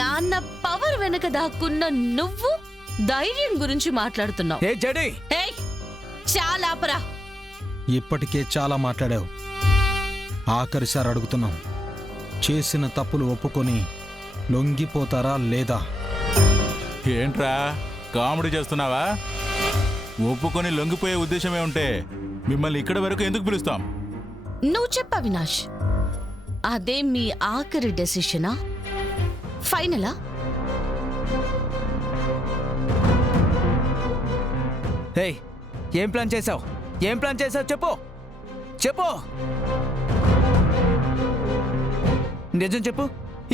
నాన్న పవర్ వెనక దాక్కున్న నువ్వు ధైర్యం గురించి మాట్లాడుతున్నావు. చాలా ఆపరా. ఇప్పటికే చాలా మాట్లాడావు. ఆఖరిసారి అడుగుతున్నాం, చేసిన తప్పులు ఒప్పుకొని లొంగిపోతారా లేదా? ఏంట్రా కామెడీ చేస్తున్నావా? ఒప్పుకొని లొంగిపోయే ఉద్దేశమే ఉంటే మిమ్మల్ని ఇక్కడి వరకు ఎందుకు పిలుస్తాం? నువ్వు చెప్ప అవినాష్, అదే మీ ఆఖరి డెసిషనా? ఫైనలా? ఏం ప్లాన్ చేసావు? చెప్పు చెప్పు. నిజం చెప్పు.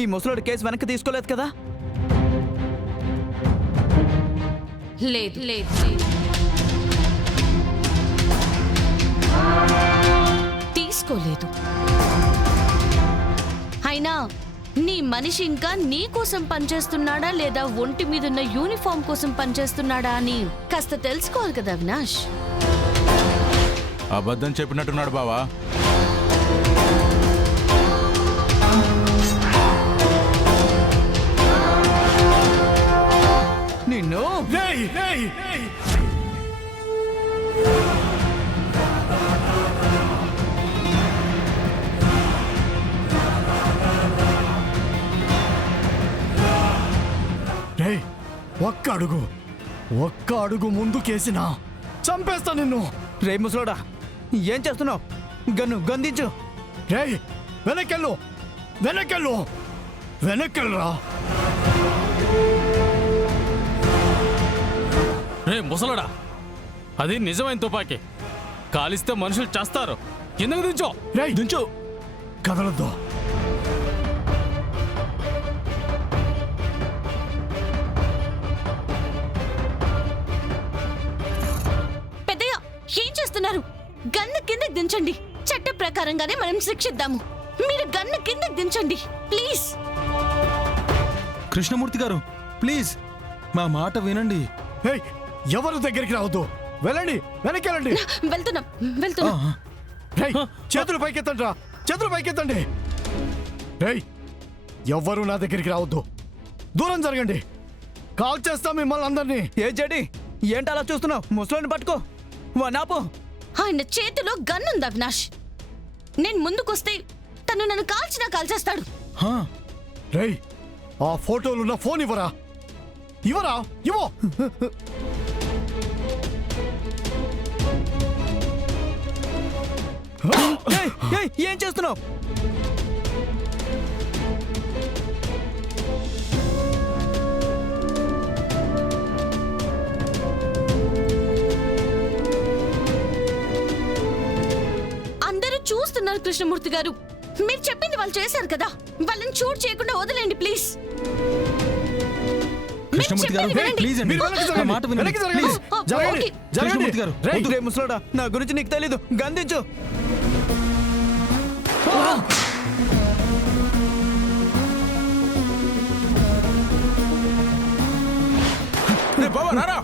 ఈ ముసలోడి కేసు వెనక్కి తీసుకోలేదు కదా? లేదు. తీసుకోలేదు. అయినా నీ మనిషి ఇంకా నీ కోసం పనిచేస్తున్నాడా లేదా ఒంటి మీదున్న యూనిఫామ్ కోసం పనిచేస్తున్నాడా అని కాస్త తెలుసుకోవాలి కదా అవినాష్. అబద్ధం చెప్పినట్టున్నాడు బావా. నిన్ను ఒక్క అడుగు ముందుకేసినా చంపేస్తా నిన్ను. రే ముసలోడా, ఏం చేస్తున్నావు? గందించు. వెనకెళ్ళరా. రే ముసలోడా, అది నిజమైన తుపాకీ. కాలిస్తే మనుషులు చేస్తారు. కిందకు దించు. కదలద్దు. పెద్దయ్య, ఏం చేస్తున్నారు? గన్ను కిందకి దించండి. చట్ట ప్రకారంగానే మనం శిక్షిద్దాము. మీరు గన్ను కిందకి దించండి ప్లీజ్. కృష్ణమూర్తి గారు, ప్లీజ్ మా మాట వినండి. ఎవరు దగ్గరికి రావద్దు. వెళ్ళండి, వెనకెళ్ళండి. వెళ్తున్నా. చేతులు పైకెత్తండి. ఎవ్వరూ నా దగ్గరికి రావద్దు. దూరం జరగండి. కాల్ చేస్తా మిమ్మల్ని అందరినీ. ఏంటి అలా చూస్తున్నావు? ముసలోని పట్టుకో. నాపు. ఆయన చేతిలో గన్నుంది అవినాష్. నేను ముందుకొస్తే తను నన్ను కాల్చేస్తాడు. ఆ ఫోటోలున్న ఫోన్ ఇవ్వరా. ఇవ్వో. ఏం చేస్తున్నావు? అందరూ చూస్తున్నారు కృష్ణమూర్తి గారు. మీరు చెప్పింది వాళ్ళు చేశారు కదా, వాళ్ళని షూట్ చేయకుండా వదిలేండి ప్లీజ్. కృష్ణమూర్తి గారు, ప్లీజ్ అండి, నా మాట వినండి. ప్లీజ్. కృష్ణమూర్తి గారు, రే ముసలోడా, నా గురించి నీకు తెలీదు. గందించు. బావా రారా.